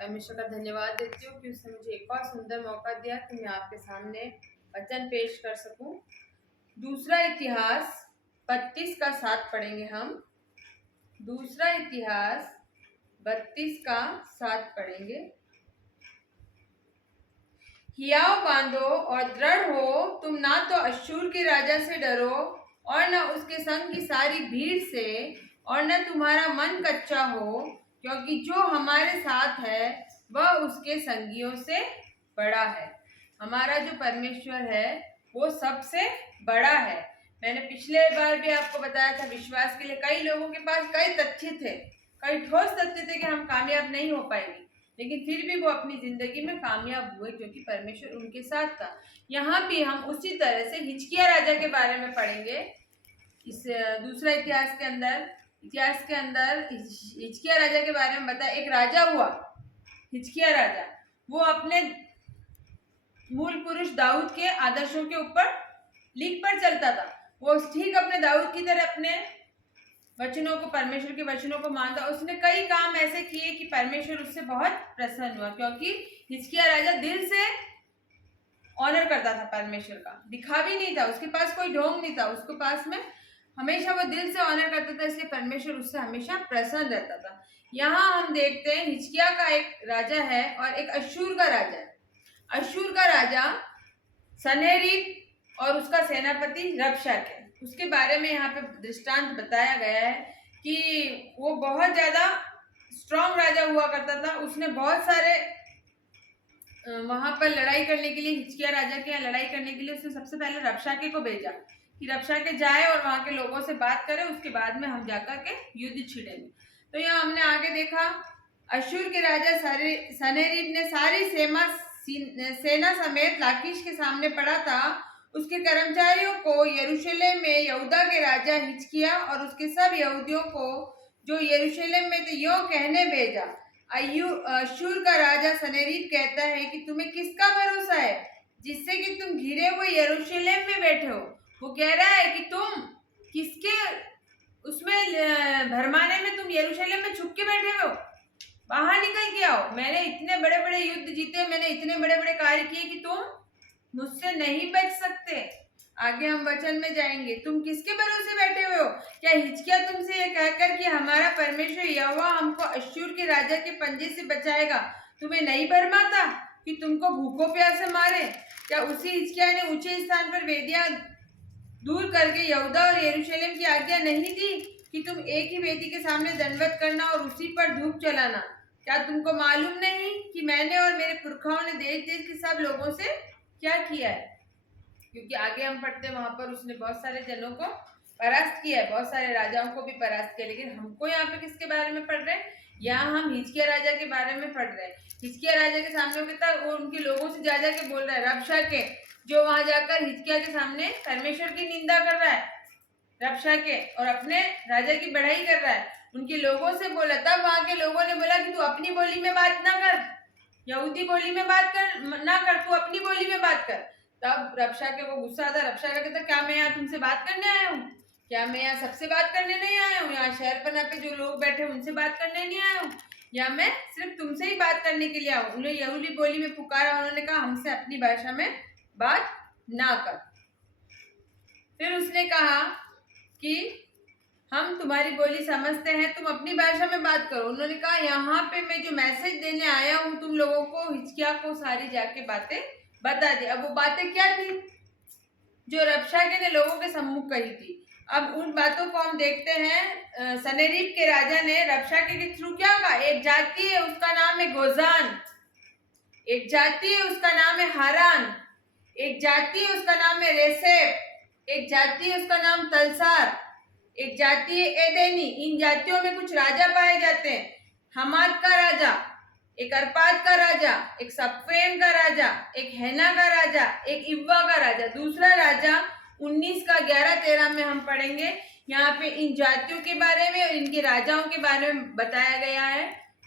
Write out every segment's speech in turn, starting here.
परमेश्वर का धन्यवाद देती हूँ कि उसने मुझे एक और सुंदर मौका दिया कि मैं आपके सामने वचन पेश कर सकूं। दूसरा इतिहास 32 का 7 पढ़ेंगे हम। दूसरा इतिहास 32 का 7 पढ़ेंगे। हियाव बांधो और दृढ़ हो, तुम ना तो अश्शूर के राजा से डरो और न उसके संग की सारी भीड़ से, और न तुम्हारा मन कच्चा हो, क्योंकि जो हमारे साथ है वह उसके संगियों से बड़ा है। हमारा जो परमेश्वर है वो सबसे बड़ा है। मैंने पिछले बार भी आपको बताया था, विश्वास के लिए कई लोगों के पास कई तथ्य थे, कई ठोस तथ्य थे कि हम कामयाब नहीं हो पाएंगे, लेकिन फिर भी वो अपनी जिंदगी में कामयाब हुए क्योंकि परमेश्वर उनके साथ था। यहाँ भी हम उसी तरह से हिजकिय्याह राजा के बारे में पढ़ेंगे। इस दूसरा इतिहास के अंदर हिजकिय्याह राजा के बारे में बताया। एक राजा हुआ हिजकिय्याह राजा, वो अपने मूल पुरुष दाऊद के आदर्शों के ऊपर लीक पर चलता था। वो ठीक अपने दाऊद की तरह अपने वचनों को, परमेश्वर के वचनों को मानता। उसने कई काम ऐसे किए कि परमेश्वर उससे बहुत प्रसन्न हुआ, क्योंकि हिजकिय्याह राजा दिल से ऑनर करता था परमेश्वर का, दिखा भी नहीं था, उसके पास कोई ढोंग नहीं था, उसके पास में हमेशा वो दिल से ऑनर करता था, इसलिए परमेश्वर उससे हमेशा प्रसन्न रहता था। यहाँ हम देखते हैं हिजकिय्याह का एक राजा है और एक अश्शूर का राजा है। अश्शूर का राजा सन्हेरीब और उसका सेनापति रबशाके, उसके बारे में यहाँ पे दृष्टांत बताया गया है कि वो बहुत ज्यादा स्ट्रॉन्ग राजा हुआ करता था। उसने बहुत सारे वहां पर लड़ाई करने के लिए, हिजकिय्याह राजा के यहाँ लड़ाई करने के लिए उसने सबसे पहले रबशाके को भेजा कि रबशाके जाए और वहां के लोगों से बात करे, उसके बाद में हम जाकर के युद्ध छिड़ेंगे। तो यहाँ हमने आगे देखा, अश्शूर के राजा सन्हेरीब ने सारी सेना समेत लाकीश के सामने पड़ा था। उसके कर्मचारियों को यरूशलेम में यहूदा के राजा हिजकिय्याह और उसके सब यहूदियों को जो यरूशलेम में थे यो कहने भेजा, अश्शूर का राजा सन्हेरीब कहता है कि तुम्हें किसका भरोसा है जिससे कि तुम घिरे हुए यरूशलेम में बैठे हो। वो कह रहा है कि तुम किसके उसमें भरमाने में तुम यरूशलेम में छुप के बैठे हो, बाहर निकल के आओ। मैंने इतने बड़े बड़े युद्ध जीते, मैंने इतने बड़े बड़े कार्य किए कि तुम मुझसे नहीं बच सकते। आगे हम वचन में जाएंगे। तुम किसके भरोसे बैठे हुए हो? क्या हिजकिय्याह तुमसे ये कहकर कि हमारा परमेश्वर यहोवा हमको अश्शूर के राजा के पंजे से बचाएगा, तुम्हें नहीं भरमाता कि तुमको भूखों प्यासे मारे? क्या उसी हिजकिय्याह ने ऊंचे स्थान पर वेदियां दूर करके यहूदा और यरूशलेम की आज्ञा नहीं दी कि तुम एक ही वेदी के सामने दंडवत करना और उसी पर धूप जलाना? क्या तुमको मालूम नहीं कि मैंने और मेरे पुरखाओं ने देश देश के सब लोगों से क्या किया है? क्योंकि आगे हम पढ़ते हैं, वहां पर उसने बहुत सारे जनों को परास्त किया है, बहुत सारे राजाओं को भी परास्त किया। लेकिन हमको यहाँ पे किसके बारे में पढ़ रहे हैं? यहाँ हम हिजकिय्याह राजा के बारे में पढ़ रहे हैं। हिजकिय्याह राजा के सामने वो कितना, वो उनके लोगों से जा के बोल रहा है, रबशाके जो वहां जाकर हिजकिय्याह के सामने परमेश्वर की निंदा कर रहा है, रबशाके, और अपने राजा की बढ़ाई कर रहा है, उनके लोगों से बोला। तब वहां के लोगों ने बोला कि तू अपनी बोली में बात ना कर, यहूदी बोली में बात कर ना कर, तू अपनी बोली में बात कर। तब रबशाके को गुस्सा आता। रबशाके कहता, क्या मैं यहाँ तुमसे बात करने आया हूँ? क्या मैं यहाँ सबसे बात करने नहीं आया हूँ? यहाँ शहरपना पे जो लोग बैठे उनसे बात करने नहीं आया हूँ, या मैं सिर्फ तुमसे ही बात करने के लिए आया हूँ। उन्हें यहूदी बोली में पुकारा, उन्होंने कहा हमसे अपनी भाषा में बात ना कर। फिर उसने कहा कि हम तुम्हारी बोली समझते हैं, तुम अपनी भाषा में बात करो। उन्होंने कहा यहाँ पे मैं जो मैसेज देने आया हूँ तुम लोगों को, हिजकिय्याह को सारी जाके बातें बता दी। अब वो बातें क्या थी जो रबशाके ने लोगों के सम्मुख कही थी? अब उन बातों को हम देखते हैं। सन्हेरीब के राजा ने रबशाके के थ्रू क्या कहा? एक जाति है उसका नाम है गोजान, एक जाति है उसका नाम है हारान, एक जाति है उसका नाम है रेसेप, एक जाति है उसका नाम तलसार, एक जाति है एदेनी। इन जातियों में कुछ राजा पाए जाते हैं, हमाद का राजा, एक अरपाद का राजा, एक सफेम का राजा, एक हेना का राजा, एक इव्वा का राजा। दूसरा राजा 19 का 11-13 में हम पढ़ेंगे। यहाँ पे इन जातियों के बारे में और इनके राजाओं के बारे में बताया गया है।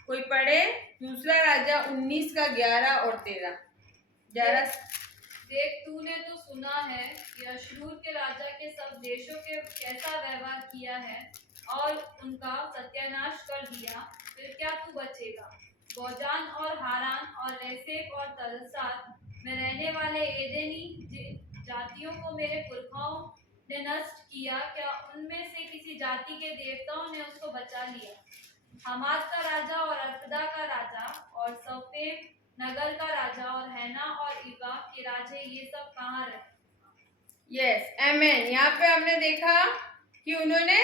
कोई पढ़े दूसरा राजा 19 का 11 और 13। देख तूने तो सुना है कि अश्शूर के राजा के सब देशों के कैसा व्यवहार किया है और उनका सत्यानाश कर दिया, फिर क्या तू बचेगा? गोजान और हारान और रेसेप और तलसार में रहने वाले एदेनी जातियों को मेरे पुरखाओं ने नष्ट किया, क्या उनमें से किसी जाति के देवताओं ने उसको बचा लिया? हमाद का राजा और अर्पदा का राजा और सफेद नगर का राजा और हैना और इवा के राजे ये सब कहाँ रहे? Yes amen. यहाँ पे हमने देखा कि उन्होंने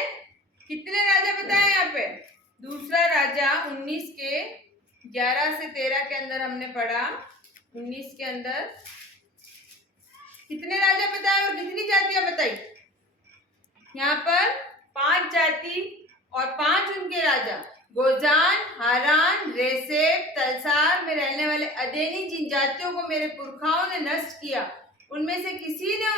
कितने राजा बताए यहाँ पे। दूसरा राजा 19 के 11 से 13 के अंदर हमने पढ़ा। 19 के अंदर कितने राजा बताए और कितनी जातियां बताई? यहाँ पर 5 जाति और 5 उनके राजा। गोजान, हारान, रेसेप, तलसार में रहने वाले अदेनी जिन जातियों को मेरे पुरखाओं ने नष्ट किया, उनमें से किसी ने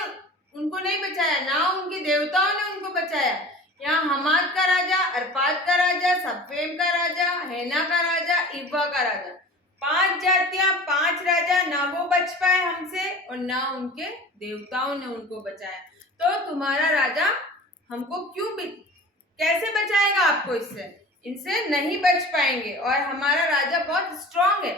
उनको नहीं बचाया, ना उनके देवताओं ने उनको बचाया। यहाँ हमाद का राजा, अर्पाद का राजा, सफेम का राजा, हेना का राजा, इब्बा का राजा, 5 जातियां, 5 राजा, ना वो बच पाए हमसे और ना उनके देवताओं ने उनको बचाया। तो तुम्हारा राजा हमको कैसे बचाएगा? आपको इनसे नहीं बच पाएंगे। और हमारा राजा बहुत स्ट्रांग है।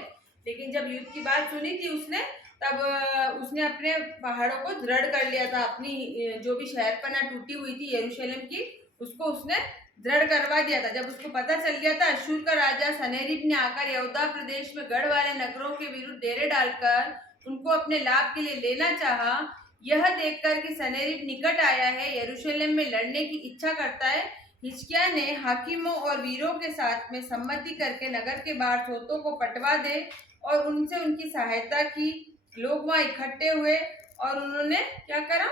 लेकिन जब युद्ध की बात सुनी थी उसने, तब उसने अपने पहाड़ों को दृढ़ कर लिया था। अपनी जो भी शहरपना टूटी हुई थी यरूशलेम की, उसको उसने दृढ़ करवा दिया था। जब उसको पता चल गया था अश्शूर का राजा सनेरिब ने आकर यहूदा प्रदेश में गढ़ वाले नगरों के विरुद्ध डेरे डालकर उनको अपने लाभ के लिए लेना चाहा, यह देखकर कि सनेरिब निकट आया है, यरूशलेम में लड़ने की इच्छा करता है, हिजकिय्याह ने हाकिमों और वीरों के साथ में सम्मति करके नगर के बाहर सोतों को पटवा दे और उनसे उनकी सहायता की। लोग वहां इकट्ठे हुए और उन्होंने क्या करा?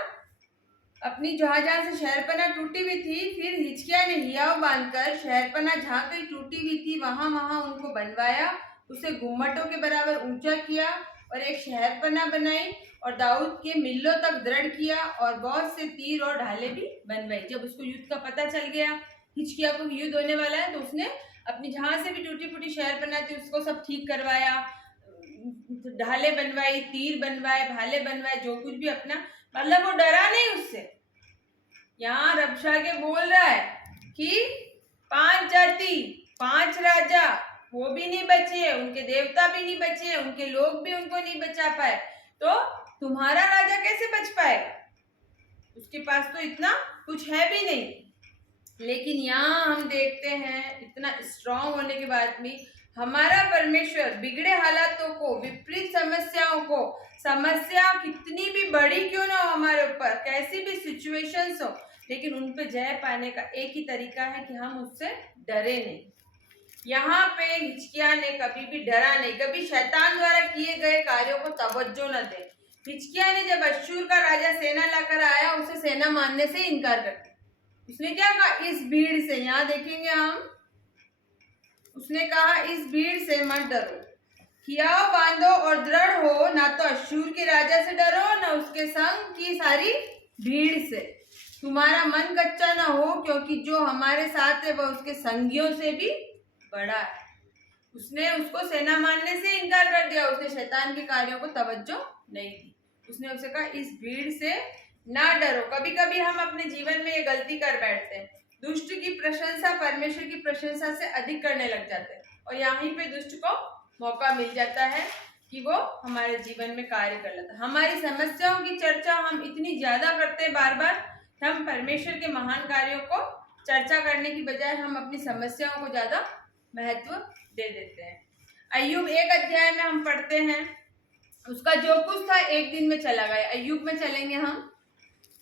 अपनी जहां जहां से शहरपना टूटी हुई थी, फिर हिजकिय्याह ने हियाव बांधकर शहरपना जहां कहीं टूटी हुई थी वहां वहां उनको बनवाया, उसे गुम्मटों के बराबर ऊंचा किया और एक शहरपना बनाई और दाऊद के मिल्लों तक दृढ़ किया और बहुत से तीर और ढाले भी बनवाई। जब उसको युद्ध का पता चल गया, हिजकिय्याह को युद्ध होने वाला है, तो उसने अपनी जहां से भी टूटी फूटी शहरपना थी उसको सब ठीक करवाया, ढाले बनवाई, तीर बनवाए, भाले बनवाए, जो कुछ भी अपना, मतलब वो डरा नहीं उससे। यहाँ रबशाके बोल रहा है कि 5 जाति, 5 राजा, वो भी नहीं बचे, उनके देवता भी नहीं बचे, उनके लोग भी उनको नहीं बचा पाए, तो तुम्हारा राजा कैसे बच पाएगा? उसके पास तो इतना कुछ है भी नहीं। लेकिन यहाँ हम देखते हैं इतना स्ट्रांग होने के बाद भी हमारा परमेश्वर बिगड़े हालातों को, विपरीत समस्याओं को, समस्या कितनी भी बड़ी क्यों ना हो हमारे ऊपर, कैसी भी सिचुएशंस हो, लेकिन उन पे जय पाने का एक ही तरीका है कि हम उससे डरे नहीं। यहाँ पे हिजकिय्याह ने कभी भी डरा नहीं, कभी शैतान द्वारा किए गए कार्यों को तवज्जो न दे। हिजकिय्याह ने जब अश्शूर का राजा सेना लाकर आया, उसे सेना मानने से इनकार कर दिया। उसने क्या कहा? इस भीड़ से, यहाँ देखेंगे हम, उसने कहा इस भीड़ से मत डरो, हियाव बांधो और दृढ़ हो, ना तो अश्शूर के राजा से डरो ना उसके संग की सारी भीड़ से। तुम्हारा मन कच्चा ना हो, क्योंकि जो हमारे साथ है वह उसके संगियों से भी बड़ा है। उसने उसको सेना मानने से इनकार कर दिया, उसने शैतान के कार्यों को तवज्जो नहीं दी। उसने उसे कहा इस भीड़ से ना डरो। कभी कभी हम अपने जीवन में ये गलती कर बैठते हैं, दुष्ट की प्रशंसा परमेश्वर की प्रशंसा से अधिक करने लग जाते हैं, और यहीं पे दुष्ट को मौका मिल जाता है कि वो हमारे जीवन में कार्य कर लेता है। हमारी समस्याओं की चर्चा हम इतनी ज्यादा करते हैं बार बार, हम परमेश्वर के महान कार्यों को चर्चा करने की बजाय हम अपनी समस्याओं को ज्यादा महत्व दे देते हैं। अय्यूब 1 अध्याय में हम पढ़ते हैं, उसका जो कुछ था एक दिन में चला गया। अय्यूब में चलेंगे हम,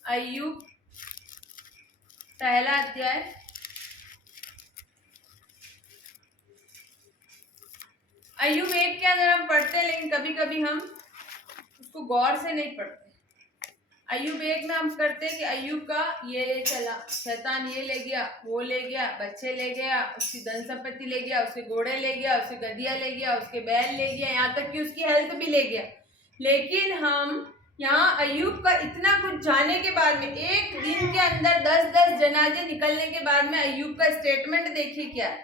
अय्यूब 1 अध्याय, अय्यूब 1 के अंदर हम पढ़ते हैं, लेकिन कभी कभी हम उसको गौर से नहीं पढ़ते। अय्यूब 1 में हम करते हैं कि अय्यूब का ये ले चला, शैतान ये ले गया, वो ले गया, बच्चे ले गया, उसकी धन संपत्ति ले गया, उसके घोड़े ले गया, उसके गधिया ले गया, उसके बैल ले गया, यहाँ तक कि उसकी हेल्थ भी ले गया। लेकिन हम यहाँ अय्यूब का इतना कुछ जाने के बाद में, एक दिन के अंदर 10-10 जनाजे निकलने के बाद में अय्यूब का स्टेटमेंट देखिए क्या है।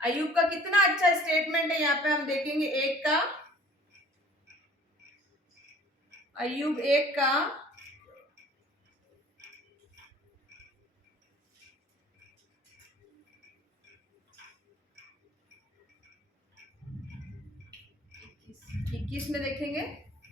अय्यूब का कितना अच्छा स्टेटमेंट है, यहाँ पे हम देखेंगे अय्यूब 1 का 10 21 में देखेंगे,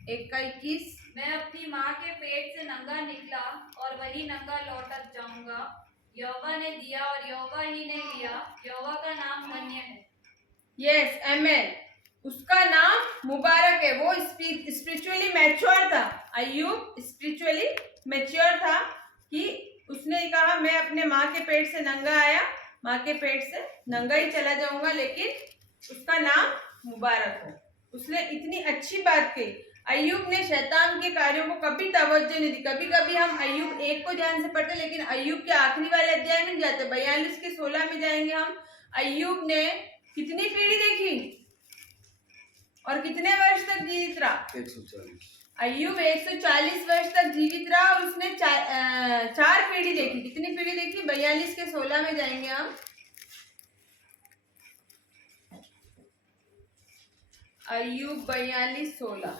1 का 21। मैं अपनी माँ के पेट से नंगा निकला और वही नंगा लौट जाऊंगा। यहोवा ने दिया और यहोवा ही ने लिया, यहोवा का नाम धन्य है। यस, आमेन। उसका नाम मुबारक है। वो स्पिरिचुअली मैच्योर था। अय्यूब स्पिरिचुअली मैच्योर था कि उसने कहा मैं अपने माँ के पेट से नंगा आया, माँ के पेट से नंगा ही चला जाऊंगा, लेकिन उसका नाम मुबारक हो। उसने इतनी अच्छी बात कही। अय्यूब ने शैतान के कार्यों को कभी तवज्जो नहीं दी। कभी कभी हम अय्यूब 1 को ध्यान से पढ़ते, लेकिन अय्यूब के आखिरी वाले अध्याय में जाते, 42 के 16 में जाएंगे हम। अय्यूब ने कितनी पीढ़ी देखी और कितने वर्ष तक जीवित रहा? 140। अय्यूब 140 वर्ष तक जीवित रहा और उसने 4 पीढ़ी देखी। कितनी पीढ़ी देखी? 42 के 16 में जाएंगे हम। अय्यूब 42:16।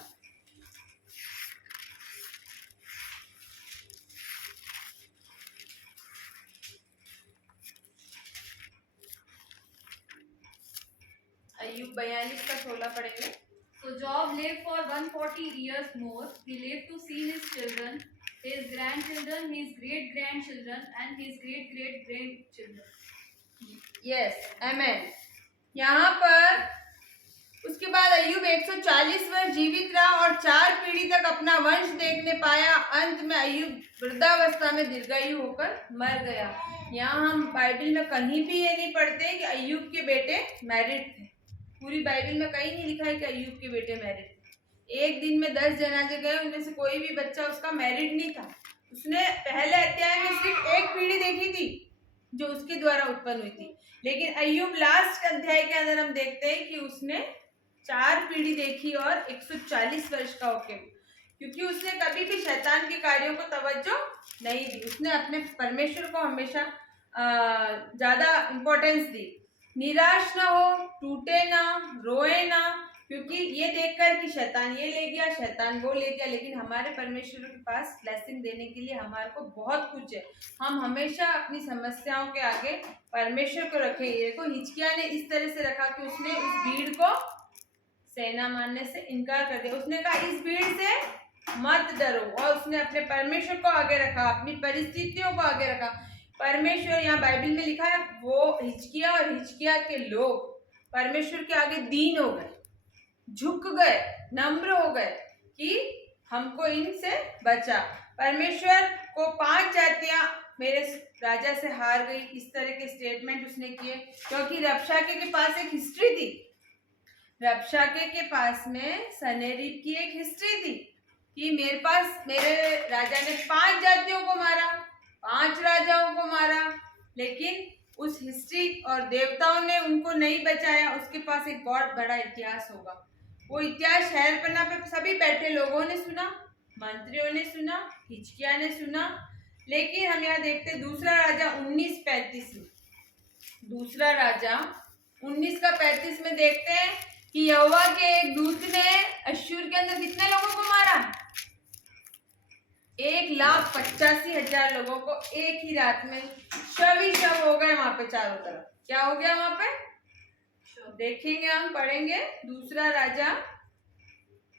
अय्यूब 42 का 16 पढ़ेंगे। So Job lived for 140 years more. He lived to see his children, his grandchildren, his great grandchildren, and his great great grandchildren. Yes, amen. यहाँ पर उसके बाद अय्यूब 140 वर्ष जीवित रहा और 4 पीढ़ी तक अपना वंश देखने पाया। अंत में अय्यूब वृद्धावस्था में दीर्घायु होकर मर गया। यहाँ हम बाइबल में कहीं भी ये नहीं पढ़ते कि अय्यूब के बेटे मैरिड थे। पूरी बाइबल में कहीं नहीं लिखा है कि अय्यूब के बेटे मैरिड थे। एक दिन में 10 जनाजे गए, उनमें से कोई भी बच्चा उसका मैरिड नहीं था। उसने पहले अध्याय में सिर्फ 1 पीढ़ी देखी थी जो उसके द्वारा उत्पन्न हुई थी, लेकिन अय्यूब लास्ट अध्याय के अंदर हम देखते हैं कि उसने 4 पीढ़ी देखी और 140 वर्ष का होके, क्योंकि उसने कभी भी शैतान के कार्यों को तवज्जो नहीं दी। उसने अपने परमेश्वर को हमेशा ज्यादा इम्पोर्टेंस दी। निराश ना हो, टूटे ना, रोए ना, क्योंकि ये देखकर कि शैतान ये ले गया, शैतान वो ले गया, लेकिन हमारे परमेश्वर के पास ब्लेसिंग देने के लिए हमारे को बहुत कुछ है। हम हमेशा अपनी समस्याओं के आगे परमेश्वर को रखें। देखो हिजकिय्याह ने इस तरह से रखा कि उसने उस भीड़ को सेना मानने से इनकार कर दिया। उसने कहा इस भीड़ से मत डरो, और उसने अपने परमेश्वर को आगे रखा, अपनी परिस्थितियों को आगे रखा। परमेश्वर, यहाँ बाइबल में लिखा है, वो हिजकिय्याह और हिजकिय्याह के लोग परमेश्वर के आगे दीन हो गए, झुक गए, नम्र हो गए कि हमको इनसे बचा। परमेश्वर को 5 जातियां मेरे राजा से हार गई, इस तरह के स्टेटमेंट उसने किए, क्योंकि रबशाके के पास एक हिस्ट्री थी। रबशाके के पास में सनेरिब की एक हिस्ट्री थी कि मेरे राजा ने 5 जातियों को मारा, 5 राजाओं को मारा, लेकिन उस हिस्ट्री और देवताओं ने उनको नहीं बचाया। उसके पास एक बहुत बड़ा इतिहास होगा। वो इतिहास शहरपनाह पे सभी बैठे लोगों ने सुना, मंत्रियों ने सुना, हिजकिय्याह ने सुना, लेकिन हम यहाँ देखते दूसरा राजा 19:35 में, दूसरा राजा 19:35 में देखते हैं कि यहोवा के एक दूत ने अश्शूर के अंदर कितने लोगों को मारा? 1,85,000 लोगों को एक ही रात में शव ही शव हो गए वहां पे चारों तरफ। क्या हो गया वहां पे? देखेंगे, हम पढ़ेंगे दूसरा राजा।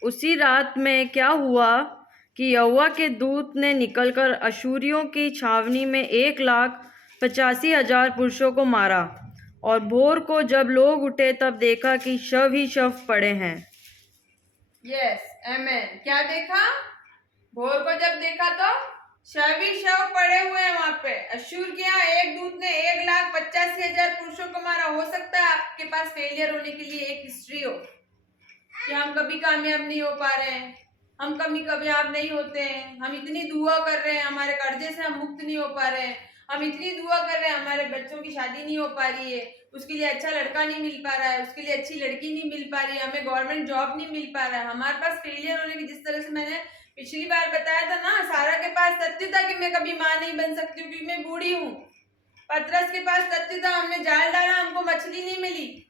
उसी रात में क्या हुआ कि यहोवा के दूत ने निकलकर अश्शूरियों की छावनी में 1,85,000 पुरुषों को मारा, और भोर को जब लोग उठे तब देखा कि शव ही शव पड़े हैं। यस, आमेन। क्या देखा? भोर को जब देखा तो शव ही शव पड़े हुए हैं वहां पे। अश्शूर के यहाँ एक दूत ने 1,85,000 पुरुषों को मारा। हो सकता है आपके पास फेलियर होने के लिए एक हिस्ट्री हो कि हम कभी कामयाब नहीं हो पा रहे हैं, हम कभी कामयाब नहीं होते हैं, हम इतनी दुआ कर रहे हैं, हमारे कर्जे से हम मुक्त नहीं हो पा रहे हैं, हम इतनी दुआ कर रहे हैं, हमारे बच्चों की शादी नहीं हो पा रही है, उसके लिए अच्छा लड़का नहीं मिल पा रहा है, उसके लिए अच्छी लड़की नहीं मिल पा रही है, हमें गवर्नमेंट जॉब नहीं मिल पा रहा है। हमारे पास फेलियर होने की, जिस तरह से मैंने पिछली बार बताया था ना, सारा के पास तथ्य था कि मैं कभी माँ नहीं बन सकती क्योंकि मैं बूढ़ी हूँ। पतरस के पास तथ्य था, हमने जाल डाला, हमको मछली नहीं मिली।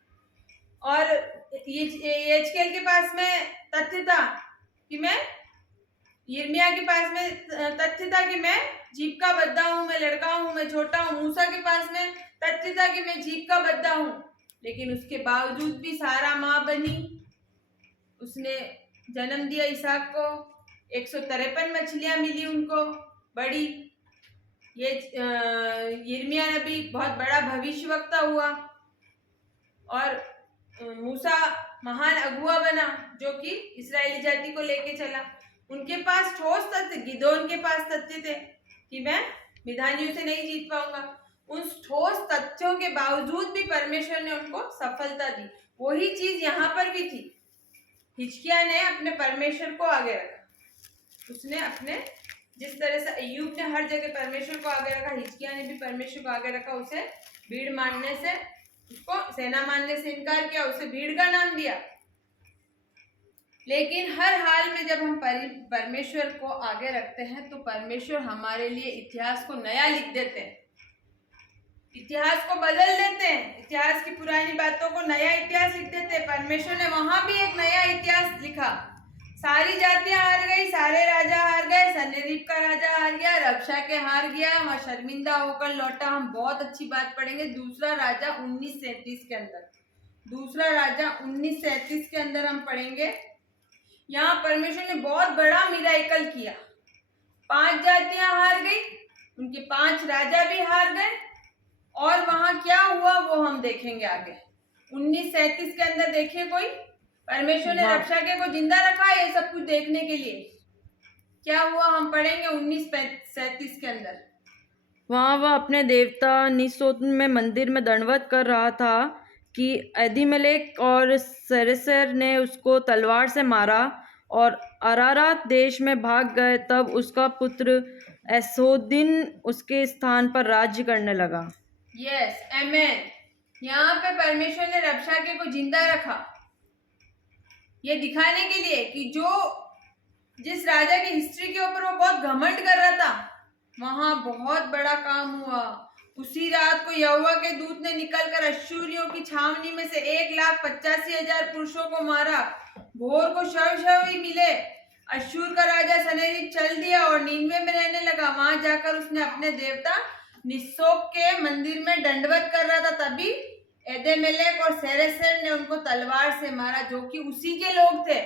और एजकेल के पास में तथ्य था कि मैं, यिर्मयाह के पास में तथ्य था कि मैं जीप का बद्दा हूँ, मैं लड़का हूँ, मैं छोटा हूँ। मूसा के पास में तथ्य था कि मैं जीप का बद्दा हूँ, लेकिन उसके बावजूद भी सारा माँ बनी। उसने जन्म दिया इसहाक को। 153 मछलियां मिली उनको बड़ी। ये यिर्मयाह नबी बहुत बड़ा भविष्यवक्ता हुआ और मूसा महान अगुआ बना जो कि इस्राएली जाति को लेके चला। उनके पास ठोस तथ्य, गिदोन के पास तथ्य थे कि मैं मिधानियों से नहीं जीत पाऊंगा। उन ठोस तथ्यों के बावजूद भी परमेश्वर ने उनको सफलता दी। वही चीज यहाँ पर भी थी। हिजकिय्याह ने अपने परमेश्वर को आगे रखा। उसने अपने, जिस तरह से अय्यूब ने हर जगह परमेश्वर को आगे रखा, हिजकिय्याह ने भी परमेश्वर को आगे रखा। उसे भीड़ मानने से, उसको सेना मानने से इनकार किया, उसे भीड़ का नाम दिया। लेकिन हर हाल में जब हम परमेश्वर को आगे रखते हैं तो परमेश्वर हमारे लिए इतिहास को नया लिख देते हैं, इतिहास को बदल देते हैं, इतिहास की पुरानी बातों को नया इतिहास लिख देते हैं। परमेश्वर ने वहां भी एक नया इतिहास लिखा। सारी जातियां हार गई, सारे राजा हार गए, सन्हेरीब का राजा हार गया, रबशाके हार गया, वहां शर्मिंदा होकर लौटा। हम बहुत अच्छी बात पढ़ेंगे दूसरा राजा 1937 के अंदर। दूसरा राजा 1937 के अंदर हम पढ़ेंगे। यहाँ परमेश्वर ने बहुत बड़ा मिराकल किया। 5 जातियां हार गई, उनके 5 राजा भी हार गए और वहां क्या हुआ वो हम देखेंगे आगे। 1937 के अंदर देखिए कोई, परमेश्वर ने रबशाके को जिंदा रखा ये सब कुछ देखने के लिए। क्या हुआ हम पढ़ेंगे 1937 के अंदर। वहाँ वह अपने देवता निसोत में मंदिर में दंडवत कर रहा था कि अदीमेलेक और सरेसेर ने उसको तलवार से मारा और अरारात देश में भाग गए। तब उसका पुत्र एसोदिन उसके स्थान पर राज्य करने लगा। Yes, amen. यहाँ पे परमेश्वर ने रबशाके को जिंदा रखा ये दिखाने के लिए कि जिस राजा की हिस्ट्री के ऊपर वो बहुत घमंड कर रहा था, वहां बहुत बड़ा काम हुआ। उसी रात को यहोवा के दूत ने निकलकर अश्शूरियों की छावनी में से 1,85,000 पुरुषों को मारा। भोर को शव ही मिले। अश्शूर का राजा सन्हेरीब चल दिया और नीनवे में रहने लगा। वहां जाकर उसने अपने देवता निस्सोक के मंदिर में दंडवत कर रहा था। तभी एदेमेलेक और सेरेसेर ने उनको तलवार से मारा, जो कि उसी के लोग थे।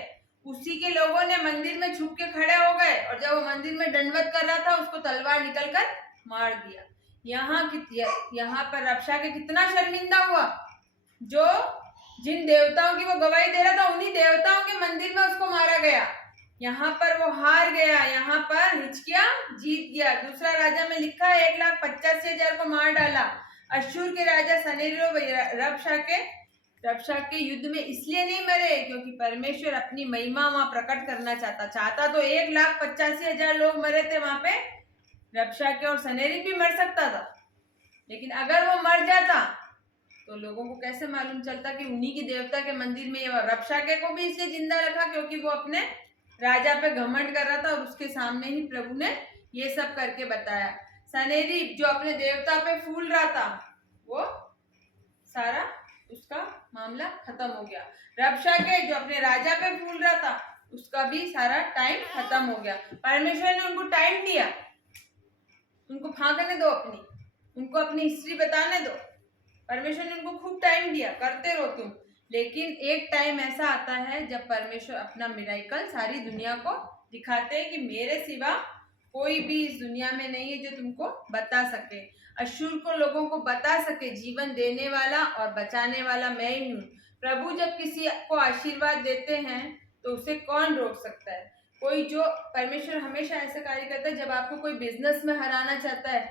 उसी के लोगों ने मंदिर में छुप के खड़े हो गए और जब वो मंदिर में दंडवत कर रहा था उसको तलवार निकलकर मार दिया। यहाँ पर रबशाके कितना शर्मिंदा हुआ। जो जिन देवताओं की वो गवाही दे रहा था उन्हीं देवताओं के मंदिर में उसको मारा गया। यहाँ पर वो हार गया, यहाँ पर हिजकिय्याह जीत गया। दूसरा राजा में लिखा है 1,85,000 को मार डाला। अश्शूर के राजा सन्हेरीब रबशाके युद्ध में इसलिए नहीं मरे क्योंकि परमेश्वर अपनी महिमा वहां प्रकट करना चाहता तो 1,85,000 लोग मरे थे वहां पे। रबशाके और सन्हेरीब भी मर सकता था, लेकिन अगर वो मर जाता तो लोगों को कैसे मालूम चलता कि उन्हीं की देवता के मंदिर में ये। रबशाके को भी इसलिए जिंदा रखा क्योंकि वो अपने राजा पे घमंड कर रहा था और उसके सामने ही प्रभु ने ये सब करके बताया। सन्हेरीब जो अपने देवता पे फूल रहा था, वो सारा उसका मामला खत्म हो गया। रबशाके जो अपने राजा पे फूल रहा था, उसका भी सारा टाइम खत्म हो गया। परमेश्वर ने उनको टाइम दिया, उनको फांकने दो, उनको अपनी हिस्ट्री बताने दो। परमेश्वर ने उनको खूब टाइम दिया, करते रहो तुम। लेकिन एक टाइम ऐसा आता है जब परमेश्वर अपना मिराकल सारी दुनिया को दिखाते हैं कि मेरे सिवा कोई भी इस दुनिया में नहीं है जो तुमको बता सके, अश्शूर को लोगों को बता सके जीवन देने वाला और बचाने वाला मैं ही हूँ। प्रभु जब किसी को आशीर्वाद देते हैं तो उसे कौन रोक सकता है। कोई जो परमेश्वर हमेशा ऐसा कार्य करता है, जब आपको कोई बिजनेस में हराना चाहता है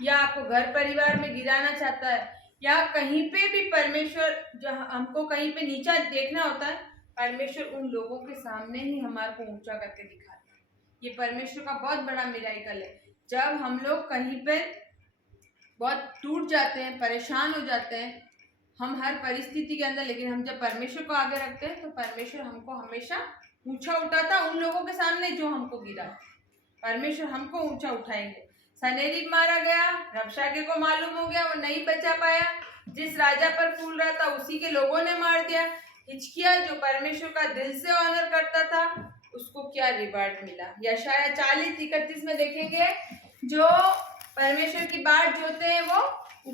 या आपको घर परिवार में गिराना चाहता है या कहीं पे भी परमेश्वर जो हमको कहीं पे नीचा देखना होता है, परमेश्वर उन लोगों के सामने ही हमारे को ऊंचा करके दिखाता है। ये परमेश्वर का बहुत बड़ा मिराकल है। जब हम लोग कहीं पे बहुत टूट जाते हैं, परेशान हो जाते हैं हम हर परिस्थिति के अंदर, लेकिन हम जब परमेश्वर को आगे रखते हैं तो परमेश्वर हमको हमेशा ऊंचा उठाता उन लोगों के सामने जो हमको गिरा। परमेश्वर हमको ऊंचा उठाएंगे। सन्हेरीब मारा गया, रबशाके को मालूम हो गया वो नहीं बचा पाया, जिस राजा पर फूल रहा था उसी के लोगों ने मार दिया। हिजकिय्याह जो परमेश्वर का दिल से ऑनर करता था उसको क्या रिवार्ड मिला। यशाया 40:31 में देखेंगे, जो परमेश्वर की बाट जोते हैं वो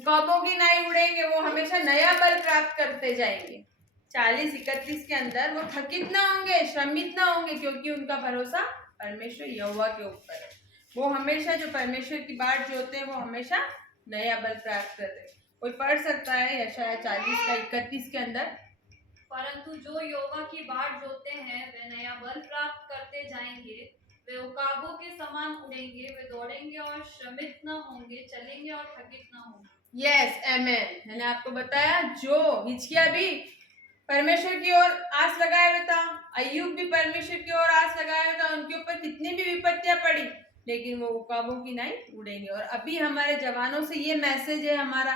कौवों की नाई उड़ेंगे, वो हमेशा नया बल प्राप्त करते जाएंगे। 40-31 के अंदर वो थकित ना होंगे, श्रमित ना होंगे, क्योंकि उनका भरोसा परमेश्वर यहोवा के ऊपर है। वो हमेशा जो परमेश्वर की बाट जोते हैं वो हमेशा नया बल प्राप्त कर रहे हैं। कोई पढ़ सकता है यशायाह 40:31 के अंदर। परंतु जो यहोवा की बाट जोते हैं वे नया बल प्राप्त करते जाएंगे, वे उकाबों के समान उड़ेंगे, वे दौड़ेंगे और श्रमित न होंगे, चलेंगे और थकित न होंगे। यस, आमेन। मैंने आपको बताया जो हिजकिय्याह भी परमेश्वर की ओर आस लगाए हुए था, अय्यूब भी परमेश्वर की ओर आस लगाए हुए था, उनके ऊपर कितनी भी विपत्तियां पड़ी लेकिन वो उकाबों की नहीं उड़ेंगे। और अभी हमारे जवानों से ये मैसेज है हमारा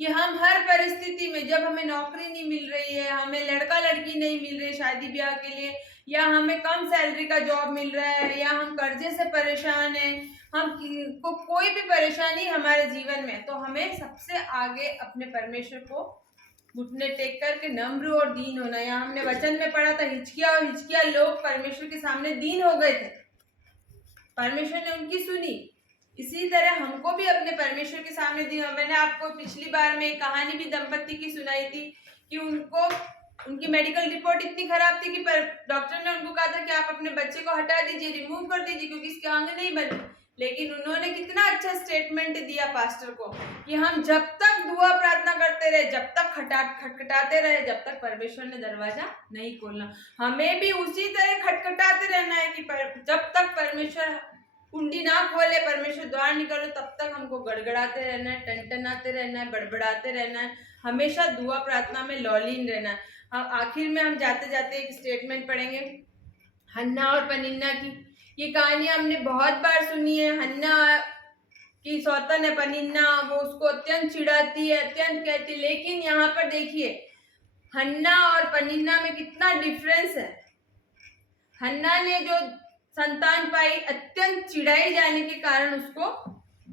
कि हम हर परिस्थिति में, जब हमें नौकरी नहीं मिल रही है, हमें लड़का लड़की नहीं मिल रही शादी ब्याह के लिए, या हमें कम सैलरी का जॉब मिल रहा है, या हम कर्जे से परेशान हैं, हम को कोई भी परेशानी हमारे जीवन में, तो हमें सबसे आगे अपने परमेश्वर को घुटने टेक करके नम्र और दीन होना। यहाँ हमने वचन में पढ़ा था हिजकिय्याह और हिजकिय्याह लोग परमेश्वर के सामने दीन हो गए थे, परमेश्वर ने उनकी सुनी। इसी तरह हमको भी अपने परमेश्वर के सामने दीन। मैंने आपको पिछली बार में एक कहानी भी दंपति की सुनाई थी कि उनकी मेडिकल रिपोर्ट इतनी खराब थी कि डॉक्टर ने उनको कहा था कि आप अपने बच्चे को हटा दीजिए, रिमूव कर दीजिए, क्योंकि इसके अंग नहीं बने। लेकिन उन्होंने कितना अच्छा स्टेटमेंट दिया पास्टर को कि हम जब तक दुआ प्रार्थना करते रहे, जब तक खटखटाते रहे, जब तक परमेश्वर ने दरवाजा नहीं खोलना। हमें भी उसी तरह खटखटाते रहना है कि जब तक परमेश्वर कुंडी ना खोले, परमेश्वर द्वार निकले, तब तक हमको गड़गड़ाते रहना है, टनटनाते रहना है, बड़बड़ाते रहना है, हमेशा दुआ प्रार्थना में लौलीन रहना है। आखिर में हम जाते जाते एक स्टेटमेंट पढ़ेंगे हन्ना और पनिन्ना की। ये कहानी हमने बहुत बार सुनी है। हन्ना की सौतन है पनिन्ना, वो उसको अत्यंत चिढ़ाती है, अत्यंत कहती है। लेकिन यहाँ पर देखिए हन्ना और पनिन्ना में कितना डिफरेंस है। हन्ना ने जो संतान पाई, अत्यंत चिढ़ाई जाने के कारण उसको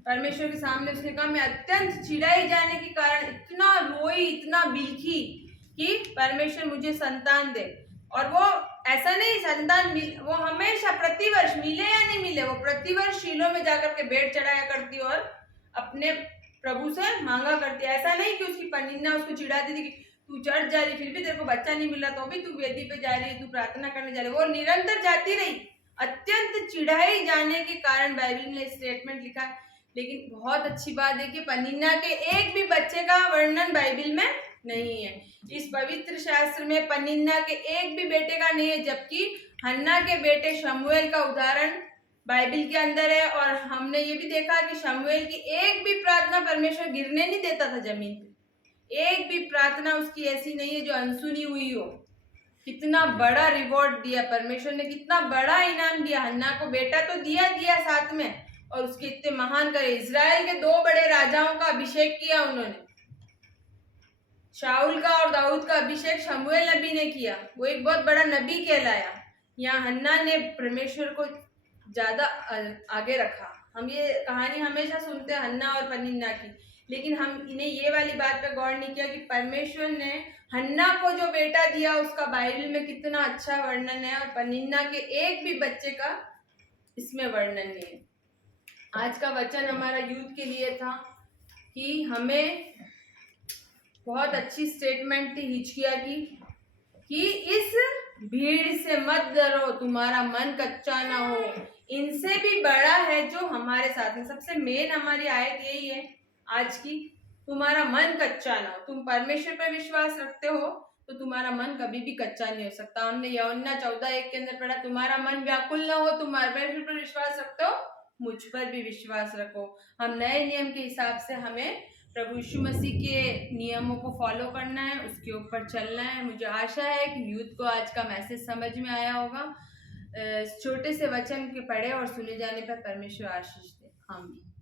परमेश्वर के सामने उसने कहा, मैं अत्यंत चिढ़ाई जाने के कारण इतना रोई, इतना बिलखी कि परमेश्वर मुझे संतान दे। और वो ऐसा नहीं संतान वो हमेशा प्रतिवर्ष मिले या नहीं मिले, वो प्रतिवर्ष शीलो में जाकर के भेंट चढ़ाया करती और अपने प्रभु से मांगा करती। ऐसा नहीं कि उसकी पनिन्ना उसको चिढ़ाती थी कि तू चढ़ जा रही, फिर भी तेरे को बच्चा नहीं मिला तो भी तू वेदी पे जा रही है, तू प्रार्थना करने जा रही। वो निरंतर जाती रही, अत्यंत चिढ़ाई जाने के कारण बाइबल में स्टेटमेंट लिखा है। लेकिन बहुत अच्छी बात है कि पनिन्ना के एक भी बच्चे का वर्णन बाइबल में नहीं है। इस पवित्र शास्त्र में पनिन्ना के एक भी बेटे का नहीं है, जबकि हन्ना के बेटे शमूएल का उदाहरण बाइबल के अंदर है। और हमने ये भी देखा कि शमूएल की एक भी प्रार्थना परमेश्वर गिरने नहीं देता था जमीन पे। एक भी प्रार्थना उसकी ऐसी नहीं है जो अनसुनी हुई हो। कितना बड़ा रिवॉर्ड दिया परमेश्वर ने, कितना बड़ा इनाम दिया। हन्ना को बेटा तो दिया साथ में, और उसके इतने महान करे। इजराइल के 2 बड़े राजाओं का अभिषेक किया उन्होंने, शाऊल का और दाऊद का अभिषेक शमूएल नबी ने किया। वो एक बहुत बड़ा नबी कहलाया। यहाँ हन्ना ने परमेश्वर को ज्यादा आगे रखा। हम ये कहानी हमेशा सुनते हैं हन्ना और पनिन्ना की, लेकिन हम इन्हें ये वाली बात पे गौर नहीं किया कि परमेश्वर ने हन्ना को जो बेटा दिया उसका बाइबल में कितना अच्छा वर्णन है, और पनिन्ना के एक भी बच्चे का इसमें वर्णन नहीं है। आज का वचन हमारा यूथ के लिए था कि हमें बहुत अच्छी स्टेटमेंट थी हिजकिय्याह की कि इस भीड़ से मत डरो, तुम्हारा मन कच्चा ना हो। इनसे भी बड़ा है जो हमारे साथ में। सबसे मेन हमारी आयत यही है आज की, तुम्हारा मन कच्चा ना हो। तुम परमेश्वर पर विश्वास रखते हो तो तुम्हारा मन कभी भी कच्चा नहीं हो सकता। हमने यूहन्ना 14:1 के अंदर पढ़ा, तुम्हारा मन व्याकुल ना हो, तुम परमेश्वर पर विश्वास रखते हो, मुझ पर भी विश्वास रखो। हम नए नियम के हिसाब से हमें प्रभु यीशु मसीह के नियमों को फॉलो करना है, उसके ऊपर चलना है। मुझे आशा है कि यूथ को आज का मैसेज समझ में आया होगा। छोटे से वचन के पढ़े और सुने जाने पर परमेश्वर आशीष दे। आमीन।